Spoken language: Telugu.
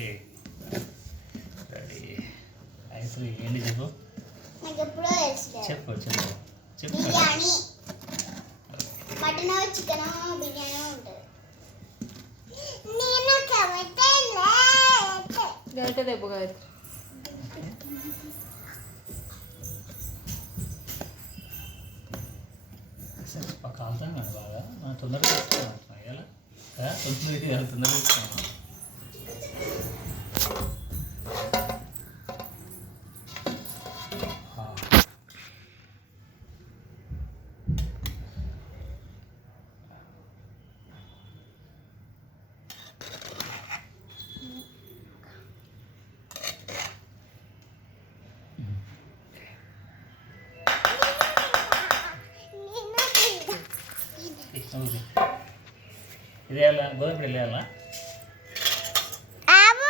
Okay ready. అయితే ఏంటి చెప్పు చెప్పు చెప్పు చెప్పు. బిర్యానీ, మటన్, చికెన్, బిర్యానీ ఉంటుంది. గంట దెబ్బ కాదు. కాలుతాం కదా బాగా, మనం తొందరగా తీసుకున్నాం ఎలా తొందరగా తీసుకున్నాం. ఇది ఎలా గోధుమ పిండి వేయాలా?